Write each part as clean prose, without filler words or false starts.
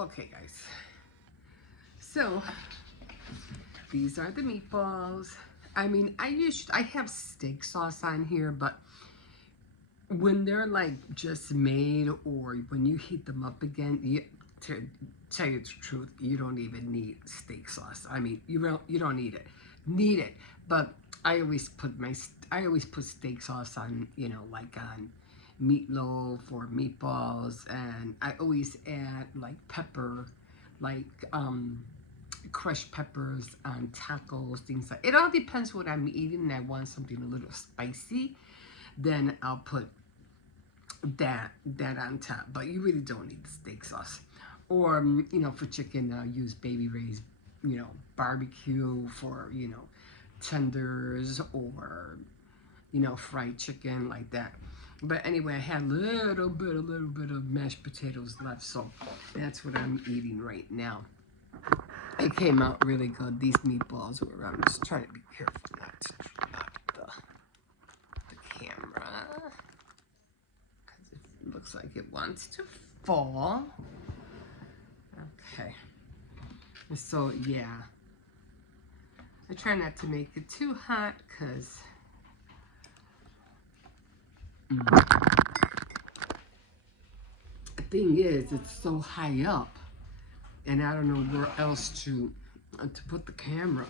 Okay, guys. So these are the meatballs. I mean, I have steak sauce on here, but when they're like just made or when you heat them up again, to tell you the truth, you don't even need steak sauce. I mean, you don't need it. But I always put steak sauce on, like on meatloaf or meatballs, and I always add like pepper, like crushed peppers on tacos, things like. It all depends what I'm eating. And I want something a little spicy, then I'll put that on top. But you really don't need the steak sauce. Or for chicken, I'll use Baby Ray's, barbecue for tenders, or fried chicken like that. But anyway, I had a little bit of mashed potatoes left, so that's what I'm eating right now. It came out really good. These meatballs were. I'm just trying to be careful not to drop the camera, because it looks like it wants to fall. Okay. So yeah, I try not to make it too hot, because the thing is, it's so high up, and I don't know where else to put the camera.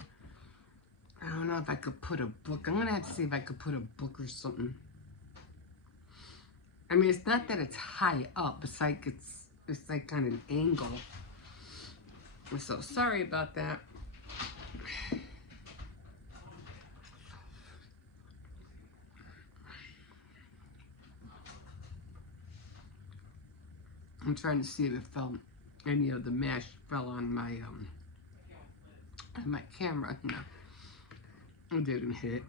I don't know if I could put a book. I'm gonna have to see if I could put a book or something. I mean, it's not that it's high up. It's like on an angle. So sorry about that. I'm trying to see if it fell. Any of the mash fell on my camera. No, it didn't hit.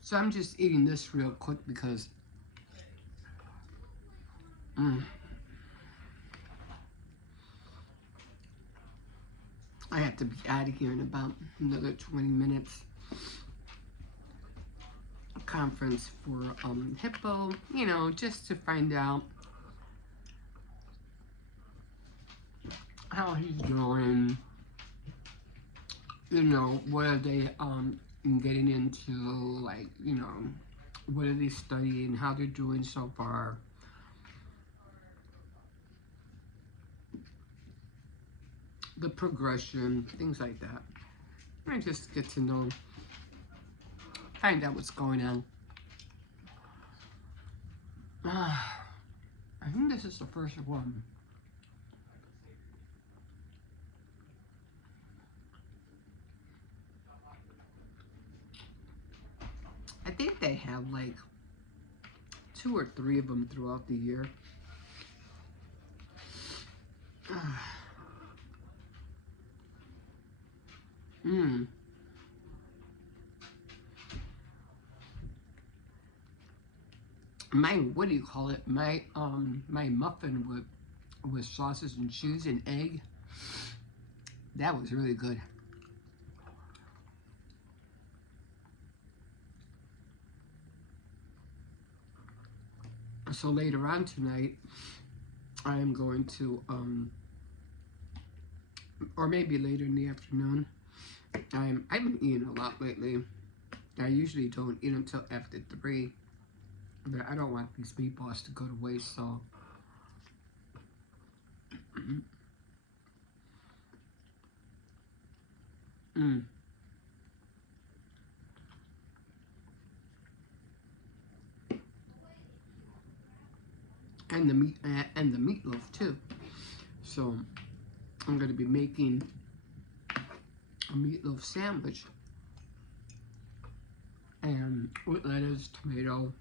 So I'm just eating this real quick because I have to be out of here in about another 20 minutes. A conference for Hippo, just to find out how he's doing. What are they getting into, like, what are they studying, how they're doing so far. The progression, things like that. I just get to know, find out what's going on. I think this is the first one. I think they have like 2 or 3 of them throughout the year. My, what do you call it? My muffin with sausage and cheese and egg. That was really good. So later on tonight, I am going to, or maybe later in the afternoon. I've been eating a lot lately. I usually don't eat until after 3, but I don't want these meatballs to go to waste, so. And the meat and the meatloaf too. So I'm going to be making a meatloaf sandwich, and with lettuce, tomato,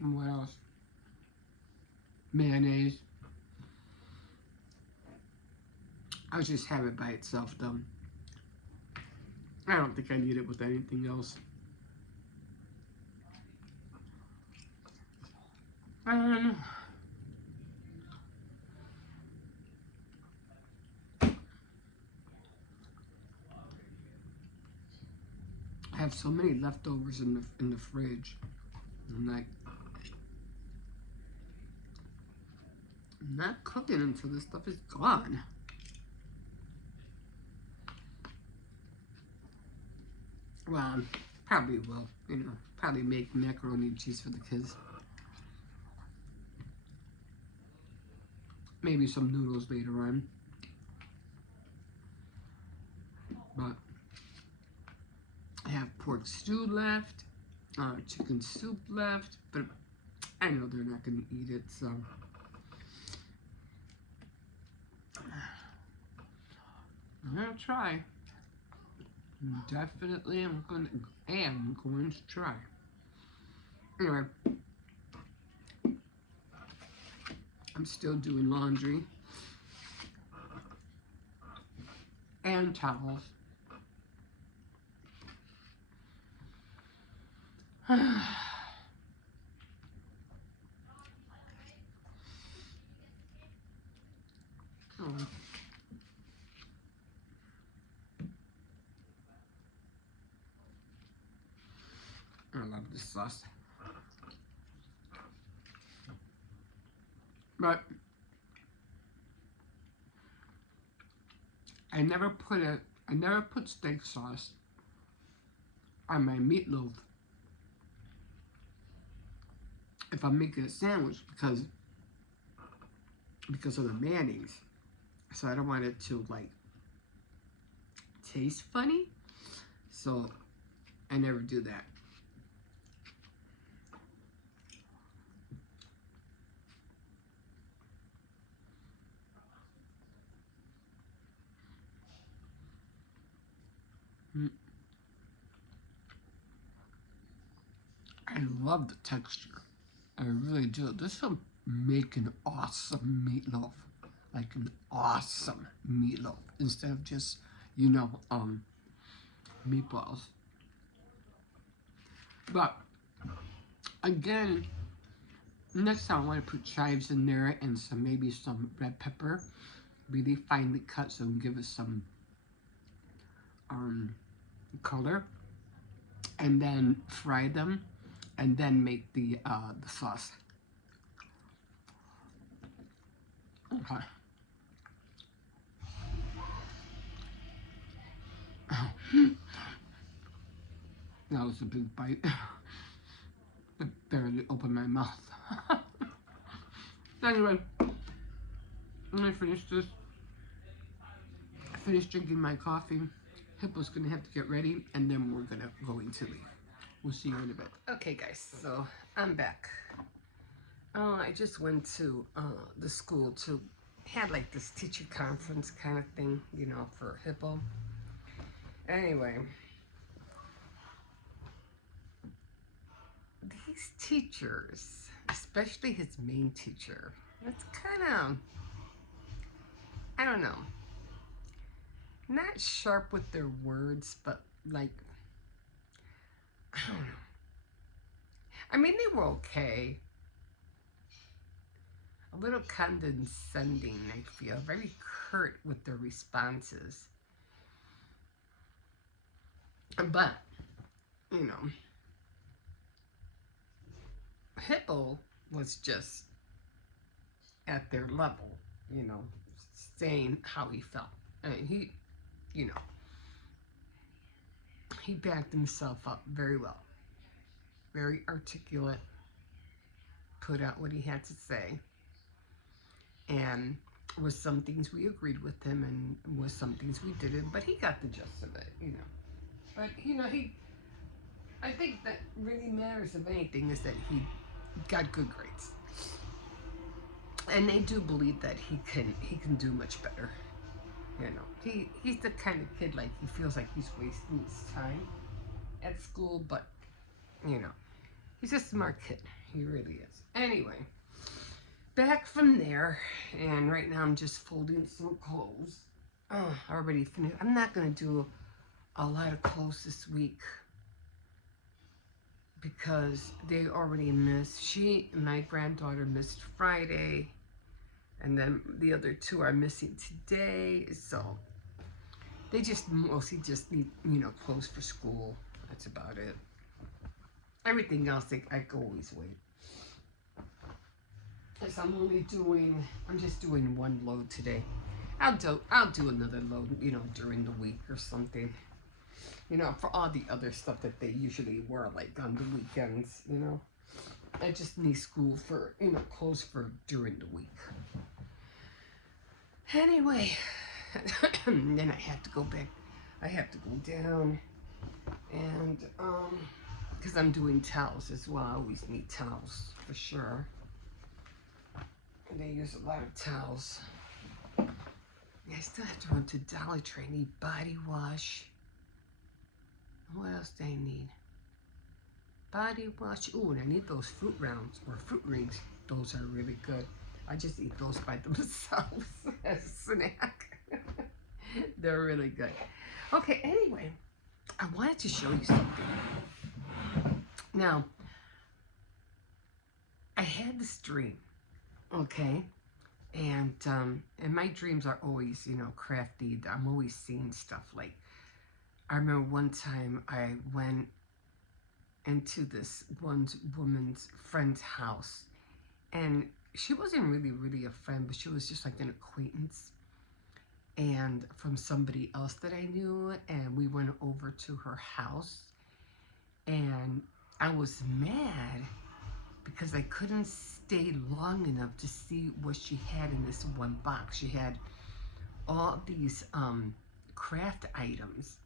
and what else? Mayonnaise. I'll just have it by itself though. I don't think I need it with anything else. I don't know. have so many leftovers in the fridge. I'm like, I'm not cooking until this stuff is gone. Well, probably will, probably make macaroni and cheese for the kids. Maybe some noodles later on. But I have pork stew left, chicken soup left, but I know they're not going to eat it, so I'm going to try. Definitely am going to try. Anyway, I'm still doing laundry and towels. Oh. I love this sauce. But I never put steak sauce on my meatloaf if I'm making a sandwich because of the mayonnaise. So I don't want it to like taste funny. So I never do that. I love the texture. I really do. This will make an awesome meatloaf. Like an awesome meatloaf. Instead of just, meatballs. But, again, next time I want to put chives in there and maybe some red pepper. Really finely cut so it can give us some color. And then fry them. And then make the sauce. Okay. That was a big bite. I barely opened my mouth. Anyway, when I finish this, I finished drinking my coffee. Hippo's gonna have to get ready, and then we're gonna go into leave. We'll see you in a bit. Okay, guys, so I'm back. I just went to the school to had like this teacher conference kind of thing, for Hippo. Anyway, these teachers, especially his main teacher, it's kind of, I don't know, not sharp with their words, but like, I don't know. I mean, they were okay. A little condescending, I feel. Very curt with their responses. But, Hippo was just at their level, saying how he felt. And he backed himself up very well. Very articulate. Put out what he had to say. And with some things we agreed with him and with some things we didn't. But he got the gist of it, But, I think that really matters of anything is that he got good grades. And they do believe that he can do much better. He's the kind of kid like he feels like he's wasting his time at school, but he's a smart kid. He really is. Anyway, back from there, and right now I'm just folding some clothes. Oh, I already finished. I'm not gonna do a lot of clothes this week because they already missed. My granddaughter missed Friday, and then the other two are missing today. So they just mostly just need, clothes for school. That's about it. Everything else, I can always wait. Because I'm just doing one load today. I'll do another load, during the week or something. For all the other stuff that they usually wear, like on the weekends. I just need school for, clothes for during the week. Anyway, then I have to go back. I have to go down and, because I'm doing towels as well. I always need towels for sure. And they use a lot of towels. I still have to run to Dollar Tree. I need body wash. What else do I need? Body wash. Ooh, and I need those fruit rounds or fruit rings. Those are really good. I just eat those by themselves as a snack. They're really good. Okay, anyway, I wanted to show you something. Now, I had this dream, okay? And my dreams are always, crafty. I'm always seeing stuff. Like, I remember one time I went into this one woman's friend's house, and she wasn't really a friend, but she was just like an acquaintance, and from somebody else that I knew, and we went over to her house, and I was mad because I couldn't stay long enough to see what she had in this one box. She had all these craft items,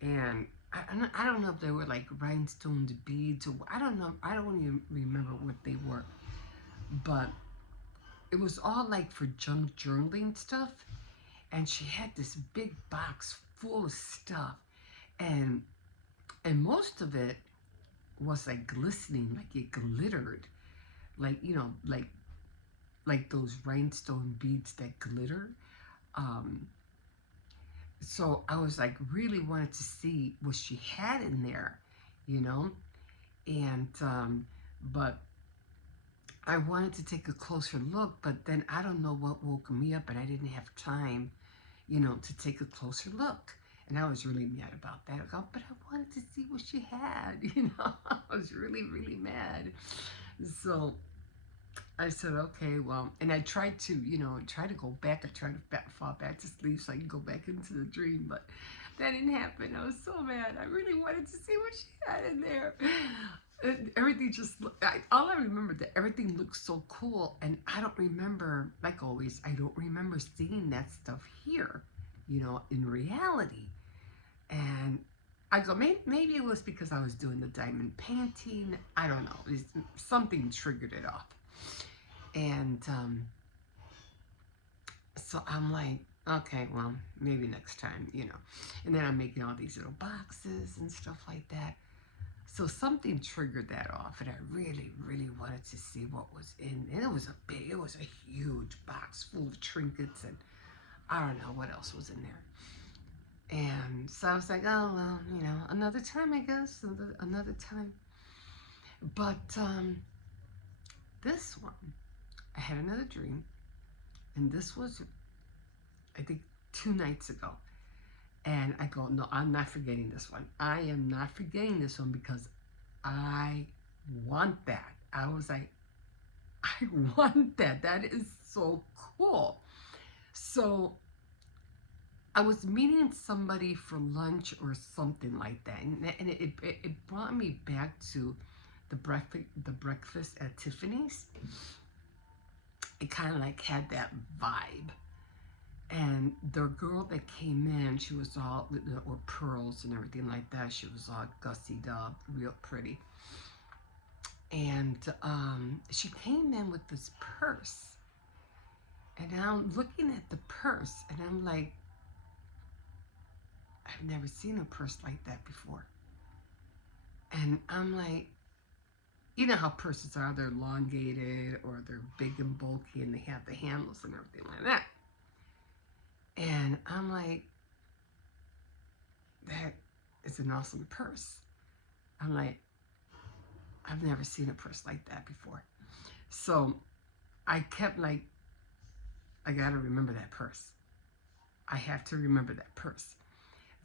and I don't know if they were like rhinestone beads or I don't know. I don't even remember what they were, but it was all like for junk journaling stuff. And she had this big box full of stuff, and most of it was like glistening, like it glittered, like like those rhinestone beads that glitter. Um, so I was like really wanted to see what she had in there, you know, and but I wanted to take a closer look, but then I don't know what woke me up, and I didn't have time, to take a closer look. And I was really mad about that. I go, but I wanted to see what she had, I was really mad. So I said, okay, well, and I tried to, try to go back. I tried to fall back to sleep so I could go back into the dream, but that didn't happen. I was so mad. I really wanted to see what she had in there. And everything just, all I remember that everything looked so cool, and I don't remember, like always, I don't remember seeing that stuff here, in reality. And I go, maybe it was because I was doing the diamond painting. I don't know. Something triggered it off. And so I'm like, okay, well, maybe next time. And then I'm making all these little boxes and stuff like that. So something triggered that off, and I really wanted to see what was in. And it was a huge box full of trinkets, and I don't know what else was in there. And so I was like, oh, well, another time, I guess, another time. But this one, I had another dream, and this was, I think, 2 nights ago. And I go, no, I'm not forgetting this one. I am not forgetting this one because I want that. I was like, I want that. That is so cool. So I was meeting somebody for lunch or something like that, and it brought me back to the breakfast at Tiffany's. It kind of like had that vibe. And the girl that came in, she was all with or pearls and everything like that. She was all gussied up, real pretty. And she came in with this purse. And I'm looking at the purse, and I'm like, I've never seen a purse like that before. And I'm like, you know how purses are, they're elongated or they're big and bulky and they have the handles and everything like that. And I'm like, that is an awesome purse. I'm like, I've never seen a purse like that before. So I kept like, I gotta remember that purse. I have to remember that purse.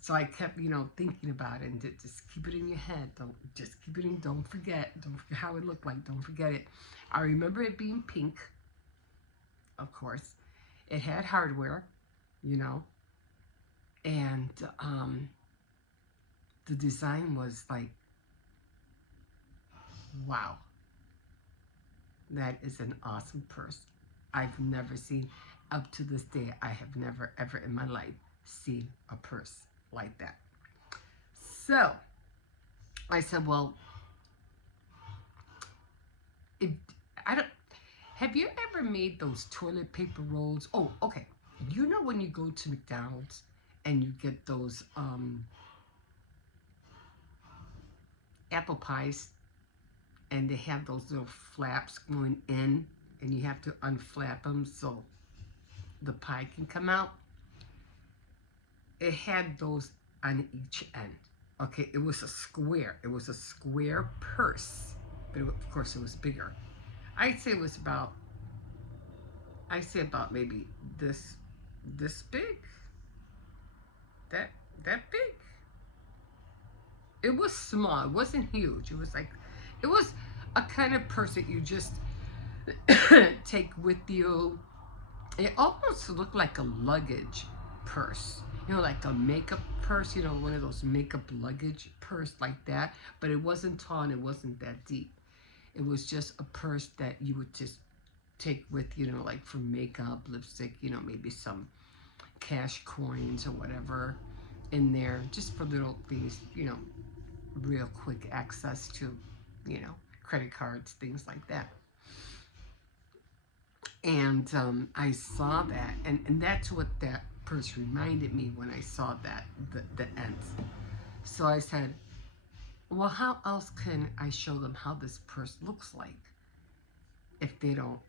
So I kept, thinking about it and just keep it in your head. Don't just keep it in. Don't forget. Don't forget how it looked like. Don't forget it. I remember it being pink, of course. It had hardware, you know, and the design was like, wow, that is an awesome purse. I've never seen, up to this day, I have never ever in my life seen a purse like that. So I said, well, if I don't, have you ever made those toilet paper rolls? Oh, okay. You know when you go to McDonald's and you get those apple pies and they have those little flaps going in and you have to unflap them so the pie can come out? It had those on each end. Okay, it was a square. It was a square purse, but of course it was bigger. I'd say it was about, I'd say about maybe this big, that big. It was small. It wasn't huge. It was like, it was a kind of purse that you just take with you. It almost looked like a luggage purse. Like a makeup purse, one of those makeup luggage purse like that. But it wasn't tall and it wasn't that deep. It was just a purse that you would just take with, like for makeup, lipstick, maybe some cash coins or whatever in there, just for little things, real quick access to, credit cards, things like that. And I saw that, and that's what that purse reminded me when I saw that, the ends. So I said, well, how else can I show them how this purse looks like if they don't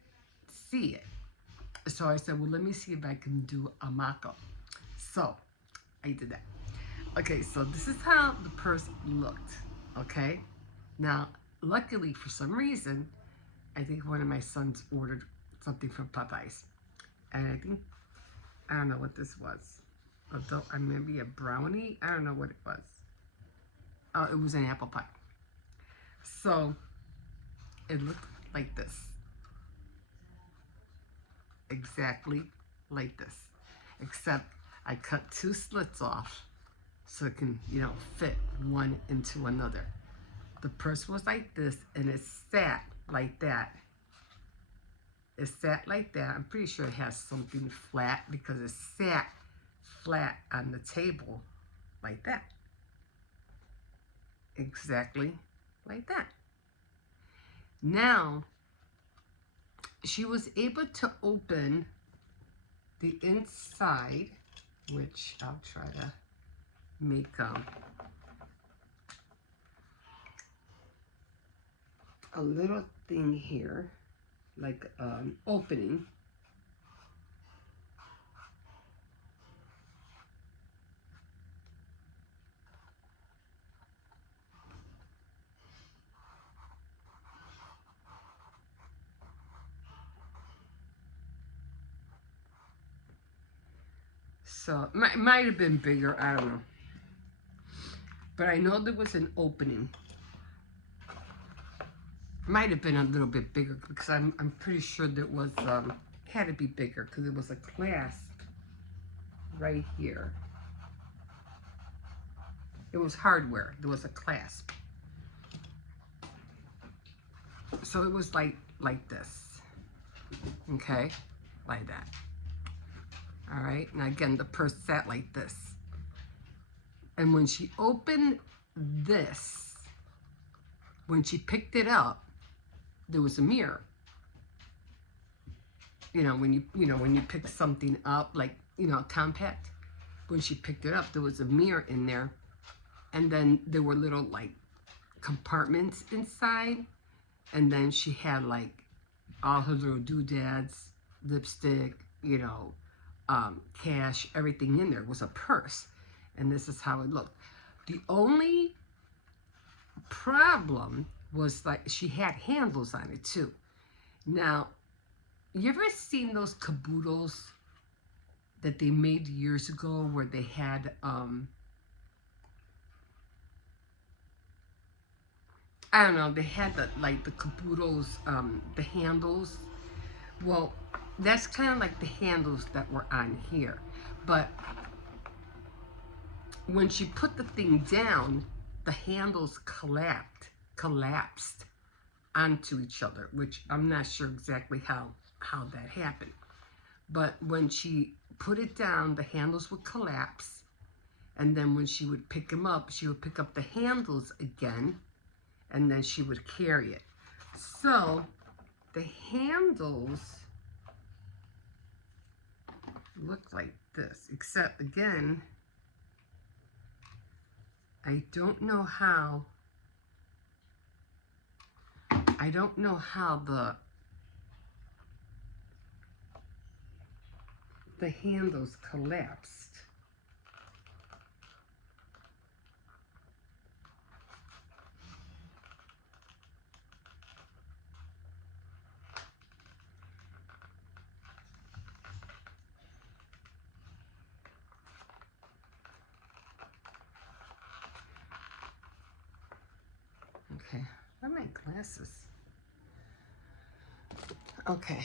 see it? So I said, well, let me see if I can do a mock-up. So I did that. Okay, so this is how the purse looked, okay? Now, luckily, for some reason, I think one of my sons ordered something from Popeyes. And I don't know what this was. Maybe a brownie? I don't know what it was. Oh, it was an apple pie. So, it looked like this. Exactly like this. Except I cut 2 slits off so it can, fit one into another. The purse was like this, and it sat like that. It sat like that. I'm pretty sure it has something flat because it sat flat on the table like that. Exactly like that. Now, she was able to open the inside, which I'll try to make a little thing here, like opening. So it might have been bigger, I don't know. But I know there was an opening. Might have been a little bit bigger because I'm pretty sure there was had to be bigger because it was a clasp right here. It was hardware. There was a clasp. So it was like this. Okay? Like that. All right? Now again, the purse sat like this. And when she opened this, when she picked it up, there was a mirror. When you pick something up, like, compact, when she picked it up, there was a mirror in there. And then there were little, like, compartments inside. And then she had, like, all her little doodads, lipstick, cash, everything in there. It was a purse. And this is how it looked. The only problem was, like, she had handles on it, too. Now, you ever seen those caboodles that they made years ago where they had I don't know, they had the like the caboodles, the handles. Well, that's kind of like the handles that were on here. But when she put the thing down, the handles collapsed onto each other, which I'm not sure exactly how that happened. But when she put it down, the handles would collapse, and then when she would pick them up, she would pick up the handles again, and then she would carry it. So the handles look like this, except again, I don't know how the handles collapsed. Okay, where are my glasses? Okay.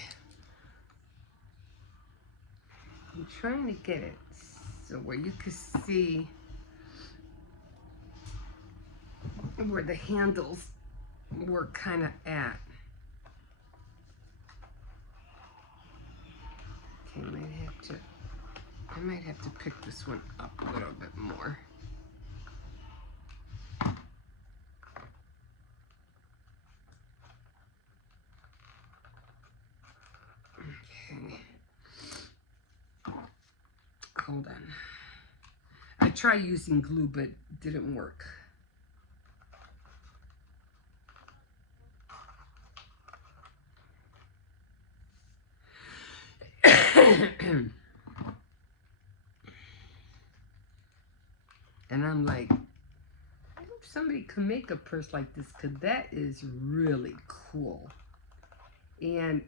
I'm trying to get it so where you can see where the handles were kind of at. Okay, I might have to pick this one up a little bit more. Okay. Hold on. I tried using glue, but it didn't work. And I'm like, I hope somebody can make a purse like this, because that is really cool. And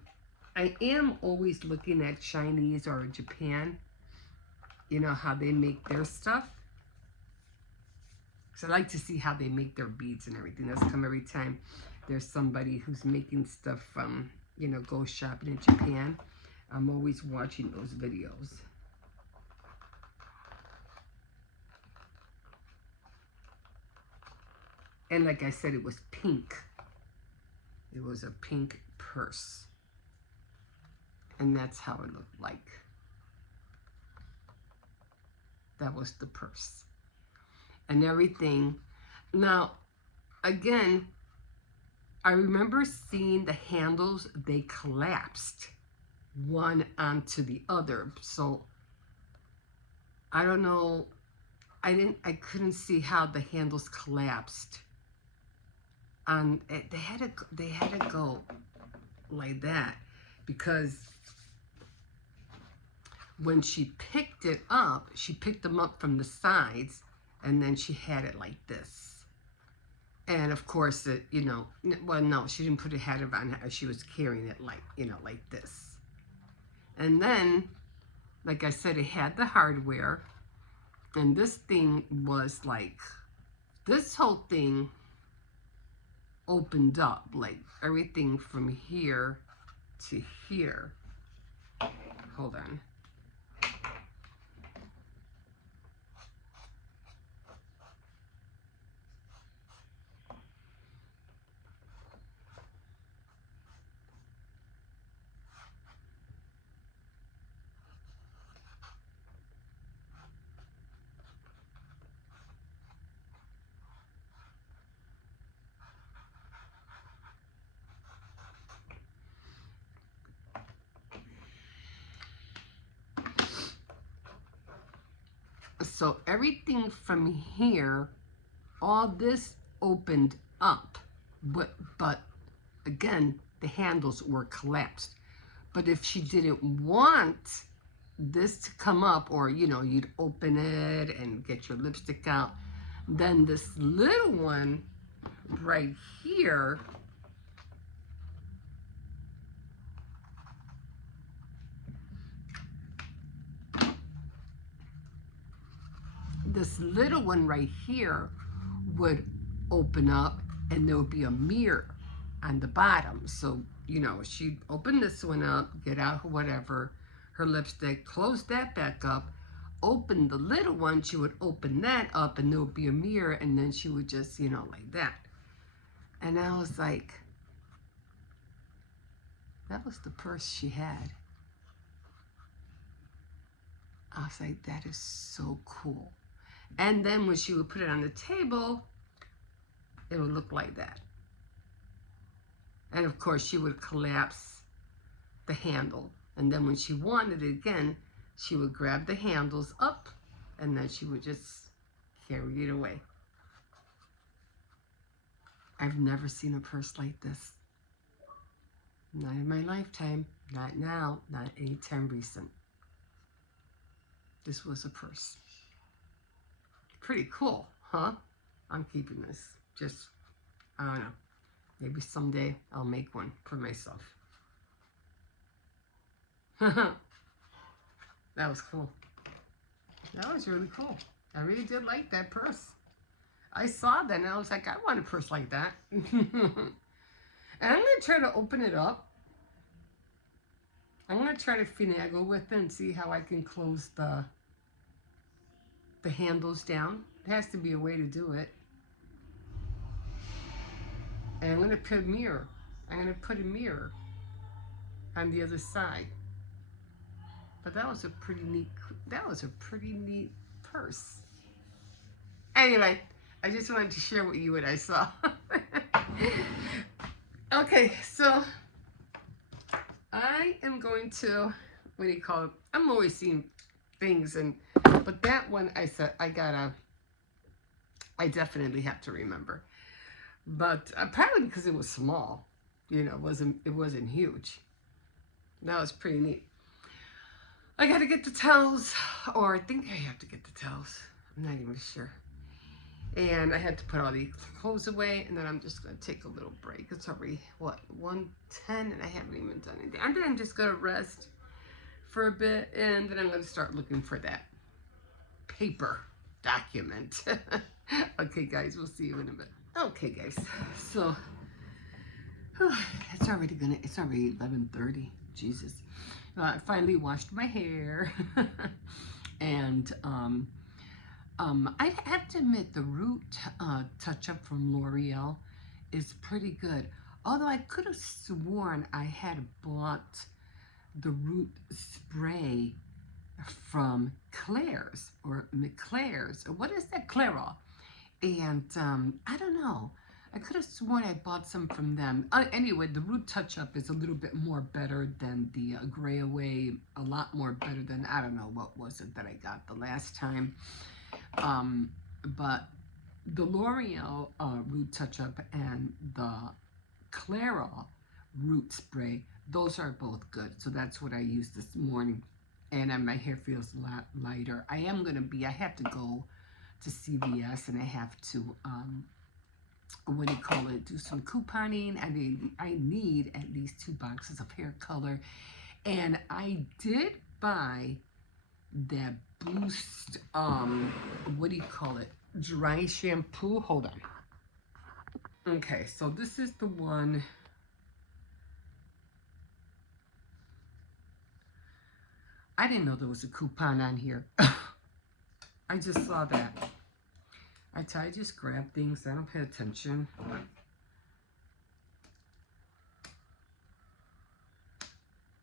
I am always looking at Chinese or Japan, you know, how they make their stuff. So I like to see how they make their beads and everything. That's come every time there's somebody who's making stuff from, you know, go shopping in Japan. I'm always watching those videos. And like I said, it was pink. It was a pink purse. And that's how it looked like. That was the purse. And everything. Now, again, I remember seeing the handles, they collapsed one onto the other. So I don't know. I couldn't see how the handles collapsed. They had to go like that, because when she picked it up, she picked them up from the sides, and then she had it like this. And of course, it, you know, well, no, she didn't put it, had it on her. She was carrying it like, you know, like this. And then, like I said, it had the hardware, and this thing was like, this whole thing opened up, like everything from here to here. Hold on. So everything from here, all this opened up, but again, the handles were collapsed. But if she didn't want this to come up, or, you know, you'd open it and get your lipstick out, then this little one right here, would open up, and there would be a mirror on the bottom. So, she'd open this one up, get out whatever, her lipstick, close that back up, open the little one, she would open that up, and there would be a mirror, and then she would just, like that. And I was like, that was the purse she had. I was like, that is so cool. And then when she would put it on the table, it would look like that. And of course, she would collapse the handle. And then when she wanted it again, she would grab the handles up, and then she would just carry it away. I've never seen a purse like this. Not in my lifetime, not now, not anytime recent. This was a purse. Pretty cool, huh? I'm keeping this. Just, I don't know. Maybe someday I'll make one for myself. That was cool. That was really cool. I really did like that purse. I saw that and I was like, I want a purse like that. And I'm going to try to open it up. I'm going to try to finagle with it and see how I can close the handles down. There has to be a way to do it. And I'm going to put a mirror. I'm going to put a mirror on the other side. But that was a pretty neat purse. Anyway, I just wanted to share with you what I saw. Okay, so I am going to, what do you call it? I'm always seeing things, but that one I said I definitely have to remember. But probably because it was small, it wasn't huge. That was pretty neat. I got to get the towels, or I think I have to get the towels. I'm not even sure. And I had to put all the clothes away, and then I'm just going to take a little break. It's already, 1:10, and I haven't even done anything. And then I'm just going to rest for a bit, and then I'm going to start looking for that paper document. Okay, guys, we'll see you in a bit. Okay, guys, so it's already 11:30. Jesus. I finally washed my hair, and I have to admit the root touch-up from L'Oreal is pretty good. Although I could have sworn I had bought the root spray from Claire's or McClare's, or what is that, Clairol? And I don't know. I could have sworn I bought some from them. Anyway, the root touch-up is a little bit more better than the Gray Away, a lot more better than, I don't know, what was it that I got the last time. But the L'Oreal root touch-up and the Clairol root spray, those are both good. So that's what I used this morning. And my hair feels a lot lighter. I have to go to CVS, and I have to, do some couponing. I need at least 2 boxes of hair color. And I did buy that Boost, dry shampoo. Hold on. Okay, so this is the one. I didn't know there was a coupon on here. I just saw that. I just grab things. I don't pay attention.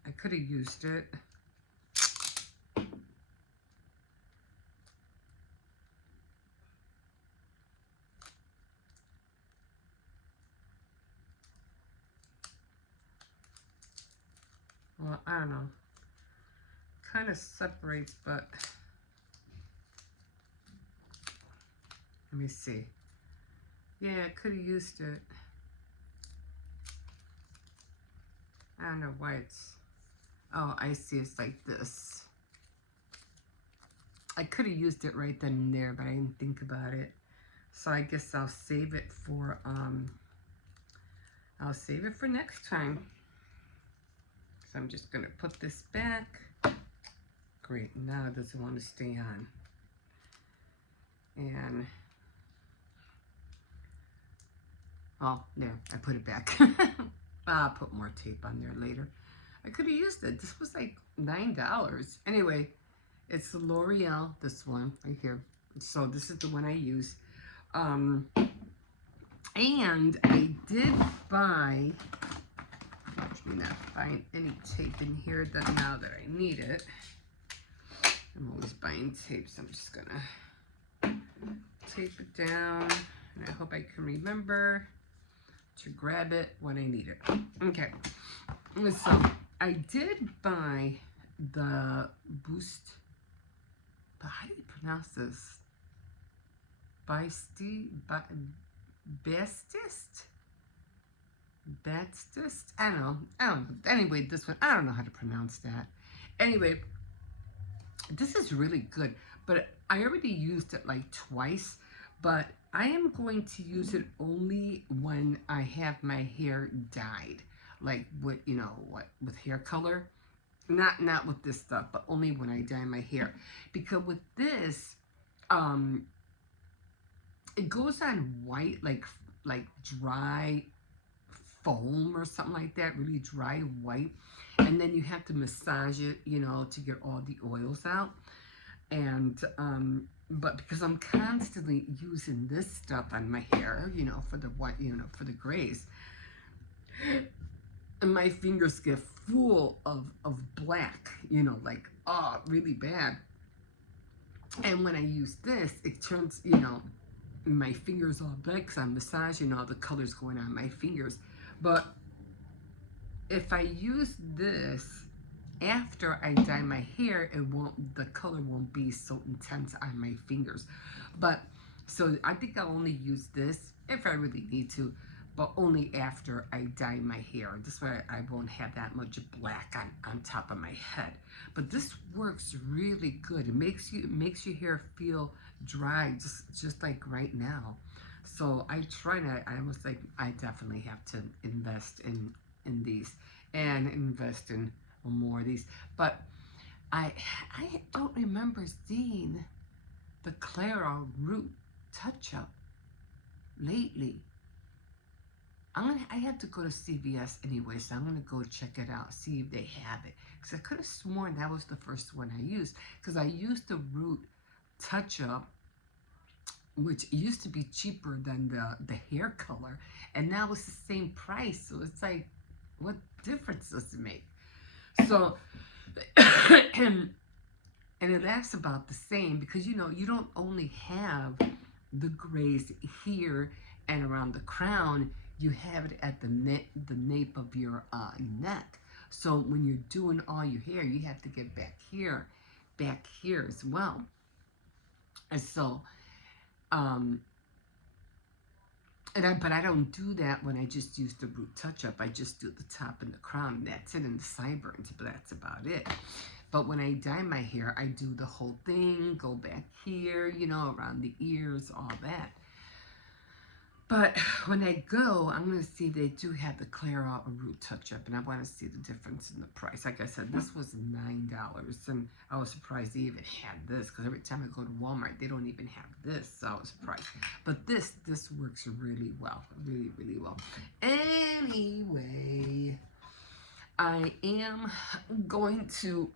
I could have used it. Well, I don't know. Kind of separates, but let me see. Yeah, I could have used it. I don't know why it's, oh, I see, it's like this. I could have used it right then and there, but I didn't think about it. So I guess I'll save it for next time. So I'm just gonna put this back. Great, now it doesn't want to stay on. And Oh, there, I put it back. I'll put more tape on there later. I could have used it. This was like $9. Anyway, it's the L'Oreal, this one right here. So this is the one I use. And I did buy, actually not buying any tape in here that now that I need it. I'm always buying tape, so I'm just gonna tape it down, and I hope I can remember to grab it when I need it. Okay, so I did buy the Boost, but how do you pronounce this? Bestest? I don't know. Anyway, this one, I don't know how to pronounce that. Anyway, this is really good, but I already used it like twice, but I am going to use it only when I have my hair dyed, like with, with hair color. Not with this stuff, but only when I dye my hair. Because with this, it goes on white, like dry foam or something like that, really dry white, and then you have to massage it, to get all the oils out. And but because I'm constantly using this stuff on my hair, for the white, for the grays, and my fingers get full of black, like, oh, really bad. And when I use this, it turns, my fingers all black because I'm massaging all the colors going on my fingers. But if I use this after I dye my hair, the color won't be so intense on my fingers. But so I think I'll only use this if I really need to, but only after I dye my hair. This way I won't have that much black on top of my head. But this works really good. It makes your hair feel dry, just like right now. So I was like, I definitely have to invest in these and invest in more of these. But I don't remember seeing the Clara Root touch-up lately. I have to go to CVS anyway, so I'm gonna go check it out, see if they have it. Because I could have sworn that was the first one I used. Because I used the Root touch-up, which used to be cheaper than the hair color, and now it's the same price. So it's like, what difference does it make? So, and it lasts about the same, because you don't only have the grays here and around the crown, you have it at the nape of your neck. So when you're doing all your hair, you have to get back here as well. And so, but I don't do that when I just use the Root touch-up. I just do the top and the crown. That's it, and the sideburns, but that's about it. But when I dye my hair, I do the whole thing, go back here, around the ears, all that. But when I go, I'm going to see if they do have the Clara Root touch-up, and I want to see the difference in the price. Like I said, this was $9, and I was surprised they even had this, because every time I go to Walmart, they don't even have this, so I was surprised. But this works really well, really, really well. Anyway, I am going to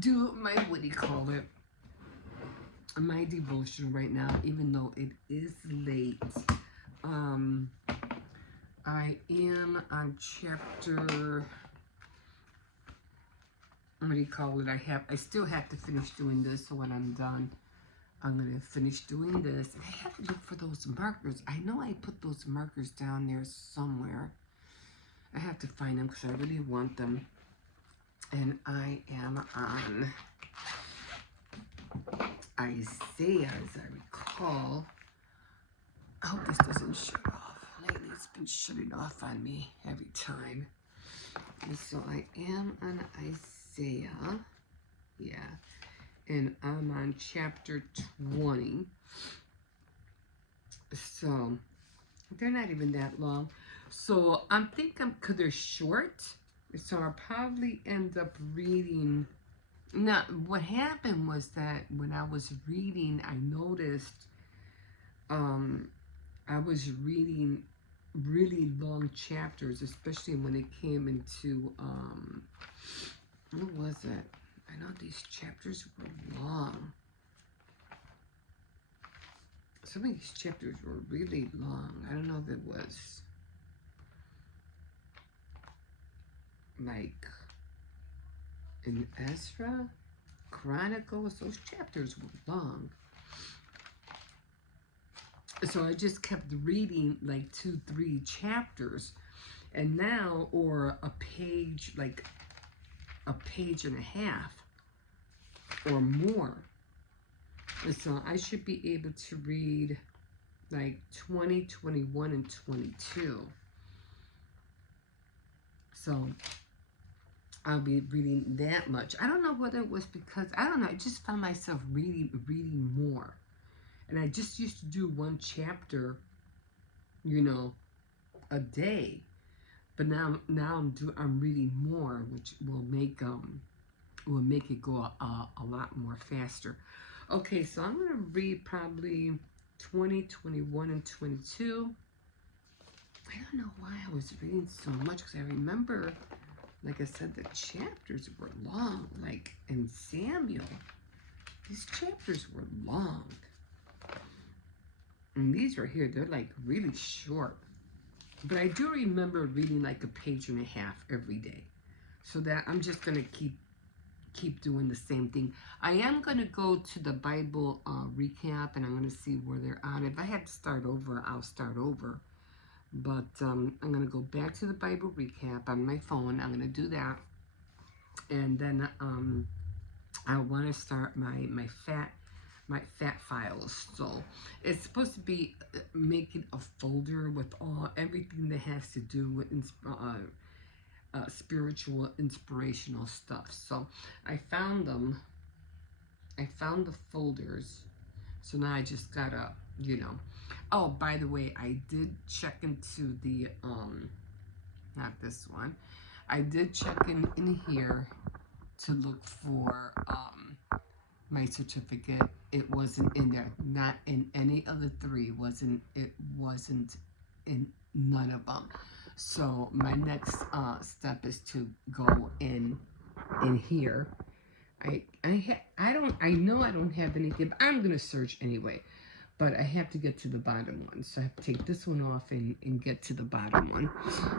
do my, what do you call it, my devotional right now, even though it is late. I am on chapter, what do you call it? I still have to finish doing this, so when I'm done, I'm going to finish doing this. And I have to look for those markers. I know I put those markers down there somewhere. I have to find them because I really want them. And I am on Isaiah, as I recall. I hope this doesn't shut off. Lately it's been shutting off on me every time. And so I am on Isaiah. Yeah. And I'm on chapter 20. So they're not even that long. So I'm thinking, because they're short, so I'll probably end up reading. Now, what happened was that when I was reading, I noticed I was reading really long chapters, especially when it came into what was it? I know these chapters were long. Some of these chapters were really long. I don't know if it was like in Ezra, Chronicles. Those chapters were long. So I just kept reading like 2, 3 chapters, and now, or a page, like a page and a half or more. And so I should be able to read like 20, 21, and 22. So I'll be reading that much. I don't know whether it was because, I don't know, I just found myself reading more. And I just used to do 1 chapter, you know, a day. But now I'm reading more, which will make it go a lot more faster. Okay, so I'm gonna read probably 20, 21, and 22. I don't know why I was reading so much, because I remember, like I said, the chapters were long. Like in Samuel, these chapters were long. And these right here, they're like really short. But I do remember reading like a page and a half every day. So that I'm just going to keep doing the same thing. I am going to go to the Bible recap, and I'm going to see where they're at. If I have to start over, I'll start over. But I'm going to go back to the Bible recap on my phone. I'm going to do that. And then I want to start my fat files. So it's supposed to be making a folder with everything that has to do with spiritual, inspirational stuff. So I found them. I found the folders. So now I just gotta, you know. Oh, by the way, I did check into the not this one. I did check in here to look for my certificate. It wasn't in there. Not in any of the 3. It wasn't in none of them. So my next step is to go in here. I know I don't have anything, but I'm gonna search anyway. But I have to get to the bottom one, so I have to take this one off and get to the bottom one.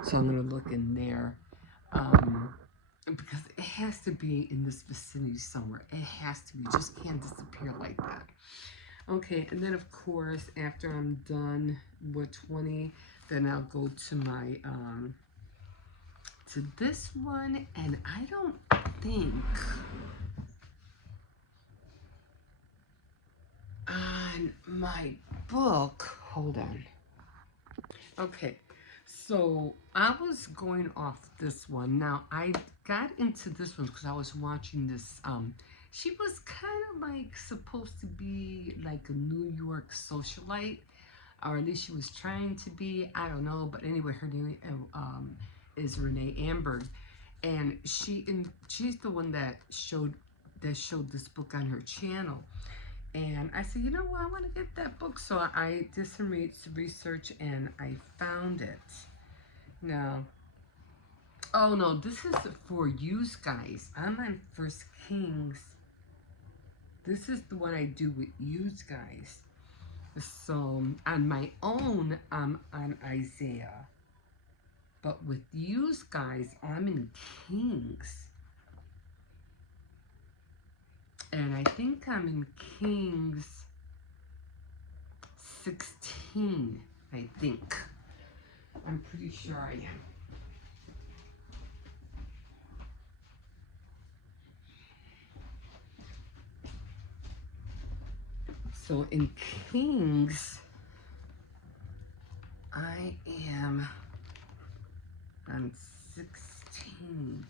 So I'm gonna look in there. Because it has to be in this vicinity somewhere. It has to be. You just can't disappear like that. Okay, and then of course, after I'm done with 20, then I'll go to my to this one, and I don't think on my book. Hold on. Okay, so I was going off this one. Now I got into this one because I was watching this. She was kind of like supposed to be like a New York socialite, or at least she was trying to be. I don't know, but anyway, her name is Renee Amberg, and she's the one that showed this book on her channel. And I said, you know what, I want to get that book. So I did some research and I found it. Now, oh no, this is for you guys. I'm on First Kings. This is the one I do with you guys. So on my own, I'm on Isaiah. But with you guys, I'm in Kings. And I think I'm in Kings 16, I think. I'm pretty sure I am. So in Kings, I am on 16.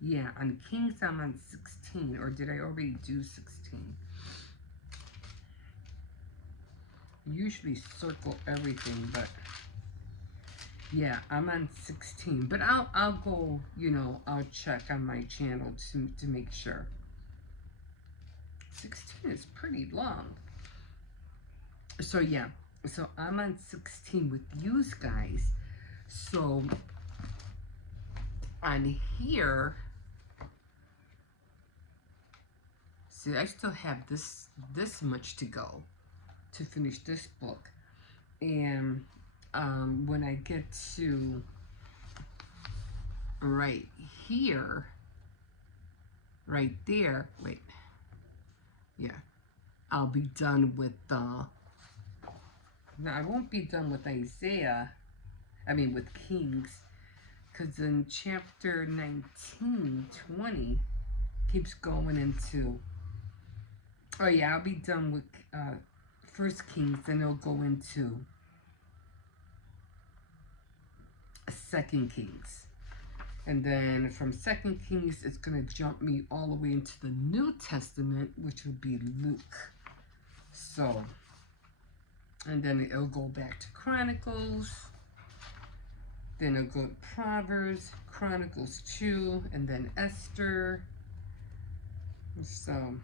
Yeah, on Kings I'm on 16. Or did I already do 16? Usually circle everything, but yeah, I'm on 16. But I'll go, you know, I'll check on my channel to make sure. 16 is pretty long. So yeah, So I'm on 16 with you guys. So on here, see, I still have this much to go to finish this book. And when I get to right here, right there, wait, yeah, I'll be done with no, I won't be done with Isaiah, with Kings, because in chapter 19, 20, keeps going into, oh yeah, I'll be done with First Kings, then it'll go into Second Kings. And then from Second Kings, it's going to jump me all the way into the New Testament, which would be Luke. So, and then it'll go back to Chronicles. Then it'll go to Proverbs, Chronicles 2, and then Esther. So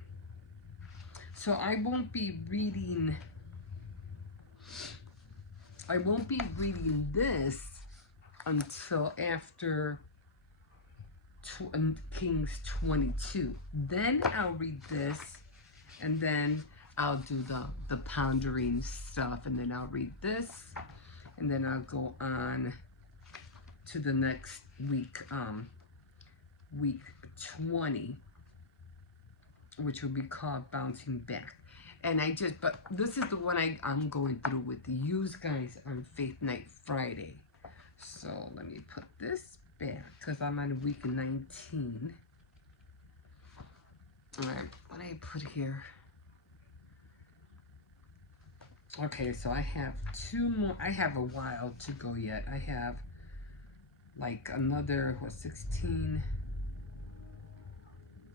I won't be reading this until after Kings 22. Then I'll read this, and then I'll do the pondering stuff, and then I'll read this, and then I'll go on to the next week, week 20, which will be called Bouncing Back. And but this is the one I'm going through with you guys on Faith Night Friday. So let me put this back, because I'm on week 19. All right, what did I put here? Okay, so I have 2 more. I have a while to go yet. I have like another, 16,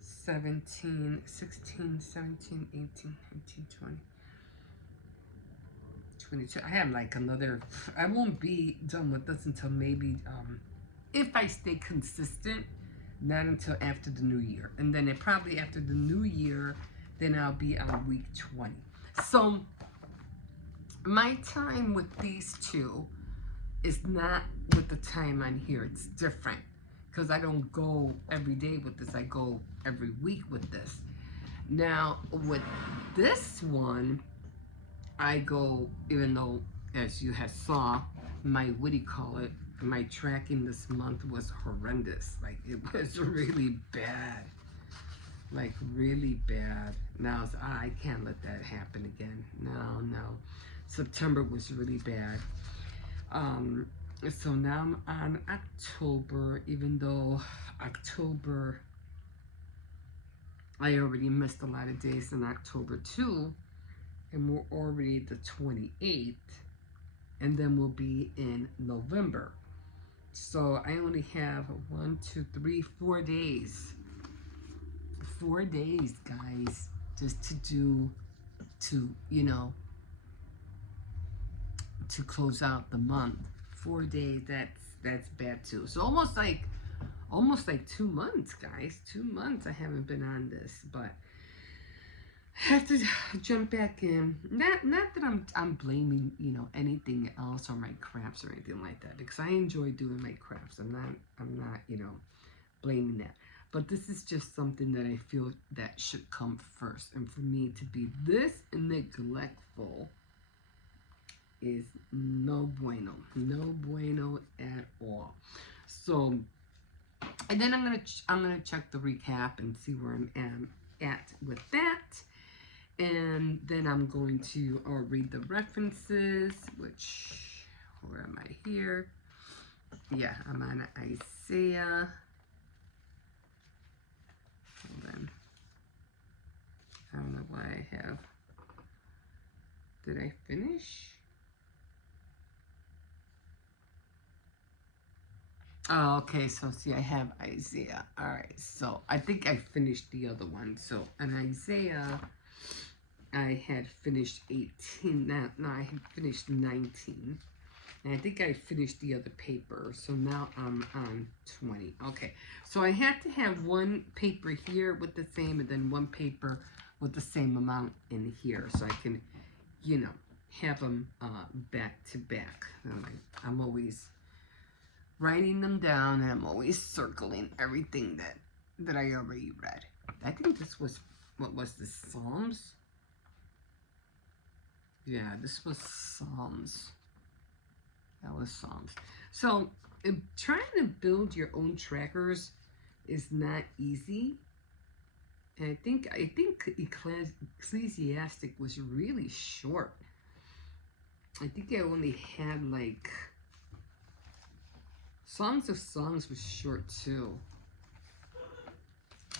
17, 16, 17, 18, 19, 20, 22. I have like another, I won't be done with this until maybe, if I stay consistent, not until after the new year. And then probably after the new year, then I'll be on week 20. So my time with these two is not with the time on here. It's different, because I don't go every day with this. I go every week with this. Now, with this one, I go, even though, as you have saw, my my tracking this month was horrendous. Like, it was really bad. Like, really bad. Now, I can't let that happen again. No. September was really bad. So now I'm on October, even though October, I already missed a lot of days in October too, and we're already the 28th, and then we'll be in November. So I only have 4 days. 4 days, guys, just to close out the month. 4 days, that's bad too. So almost like 2 months, guys. 2 months I haven't been on this, but I have to jump back in. Not that I'm blaming anything else or my crafts or anything like that, because I enjoy doing my crafts. I'm not blaming that. But this is just something that I feel that should come first. And for me to be this neglectful is no bueno at all. So, and then I'm gonna check the recap and see where I'm at with that, and then I'm going to read the references. Where am I here? Yeah, I'm on Isaiah. Hold on. I don't know why I have. Did I finish? Oh, okay, so see, I have Isaiah. All right, so I think I finished the other one. So on Isaiah, I had finished 18. No, I had finished 19. And I think I finished the other paper. So now I'm on 20. Okay, so I had to have one paper here with the same, and then one paper with the same amount in here. So I can, have them back to back. I'm always writing them down, and I'm always circling everything that I already read. I think this was, what was this, Psalms? Yeah, this was Psalms. That was Psalms. So trying to build your own trackers is not easy. And I think Ecclesiastic was really short. I think I only had like Songs of Songs was short too.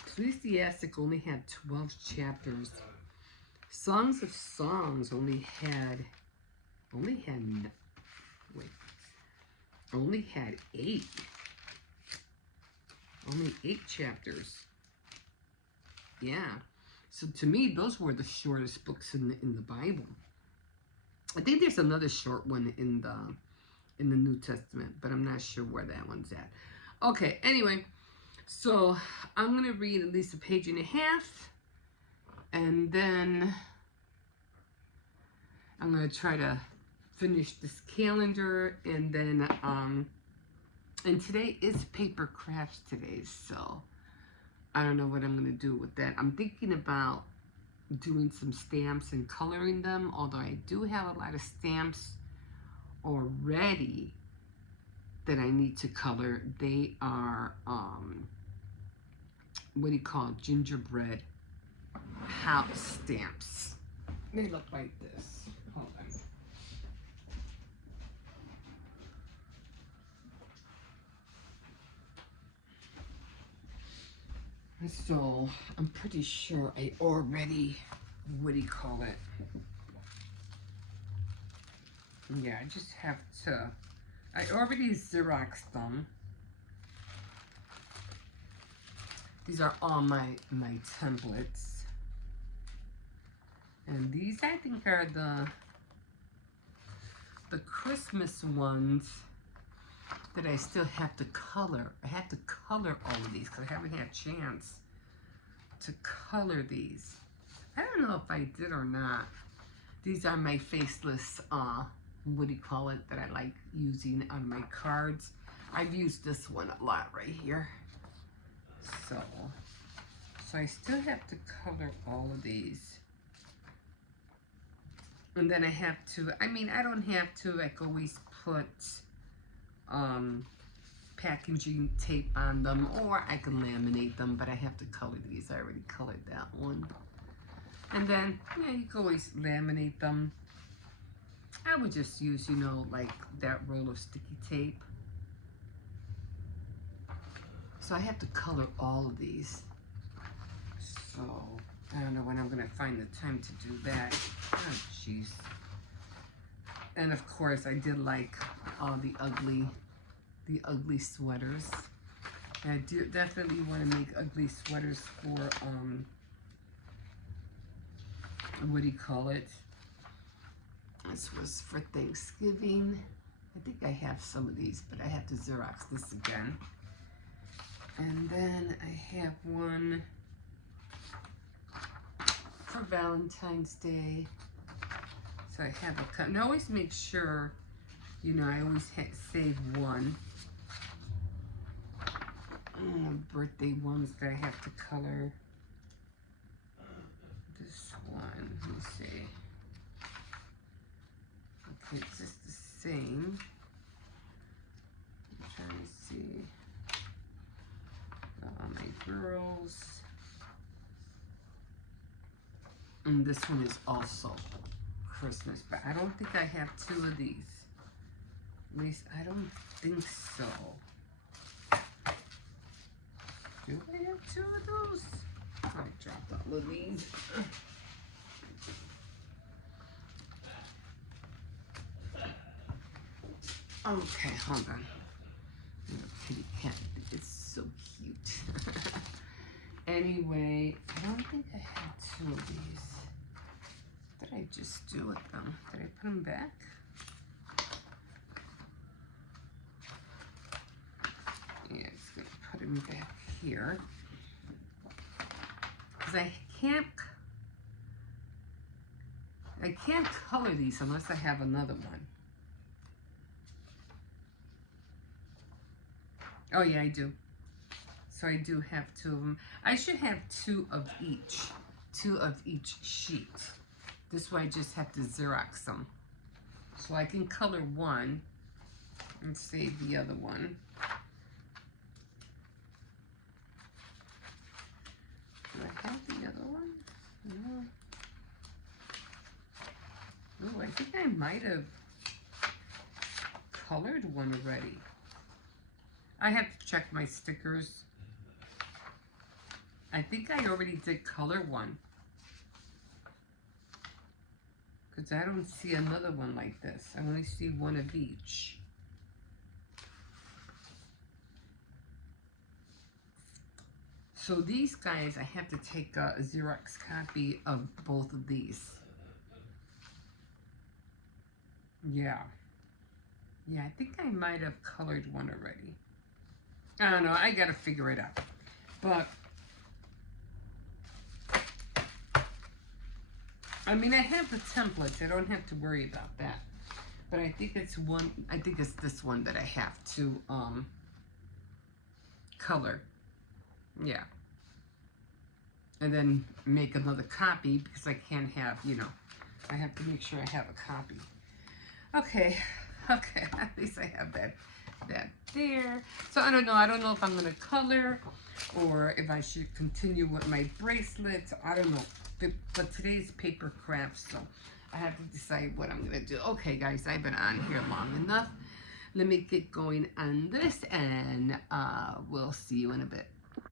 Ecclesiastic only had 12 chapters. Songs of Songs only had wait, only had 8. Only 8 chapters. Yeah. So to me, those were the shortest books in the Bible. I think there's another short one in the New Testament, but I'm not sure where that one's at. Okay, anyway, so I'm going to read at least a page and a half, and then I'm going to try to finish this calendar, and then, and today is paper crafts today, so I don't know what I'm going to do with that. I'm thinking about doing some stamps and coloring them, although I do have a lot of stamps already that I need to color. They are, what do you call it? Gingerbread house stamps. They look like this. Hold on. So I'm pretty sure I already, what do you call it? Yeah, I just have to, I already Xeroxed them. These are all my templates. And these, I think, are the Christmas ones that I still have to color. I have to color all of these because I haven't had a chance to color these. I don't know if I did or not. These are my faceless, what do you call it, that I like using on my cards. I've used this one a lot right here. So I still have to color all of these. And then I have to, I mean, I don't have to like always put packaging tape on them, or I can laminate them, but I have to color these. I already colored that one. And then, yeah, you can always laminate them. I would just use, you know, like that roll of sticky tape. So I have to color all of these. So I don't know when I'm going to find the time to do that. Oh, jeez. And of course, I did like all the ugly sweaters. And I do definitely want to make ugly sweaters for, what do you call it? This was for Thanksgiving. I think I have some of these, but I have to Xerox this again. And then I have one for Valentine's Day. So I have a cut. And I always make sure, you know, I always save one. Birthday ones that I have to color. This one, let me see. Okay, it's just the same. I'm trying to see. My girls. And this one is also Christmas, but I don't think I have 2 of these. At least I don't think so. Do I have 2 of those? I dropped all of these. Okay, hold on. Kitty cat, it's so cute. Anyway, I don't think I had 2 of these. What did I just do with them? Did I put them back? Yeah, it's gonna put them back here. Because I can't, I can't color these unless I have another one. Oh yeah, I do. So I do have two of them. I should have two of each sheet. This way I just have to Xerox them. So I can color one and save the other one. Do I have the other one? No. Oh, I think I might have colored one already. I have to check my stickers. I think I already did color one. Because I don't see another one like this. I only see one of each. So these guys, I have to take a Xerox copy of both of these. Yeah. Yeah, I think I might have colored one already. I don't know. I got to figure it out. But, I mean, I have the templates. I don't have to worry about that. But I think it's one, I think it's this one that I have to color. Yeah. And then make another copy because I can't have, you know, I have to make sure I have a copy. Okay, okay, at least I have that there. So I don't know if I'm gonna color or if I should continue with my bracelets. I don't know, but today's paper craft, so I have to decide what I'm gonna do. Okay guys, I've been on here long enough. Let me get going on this and we'll see you in a bit.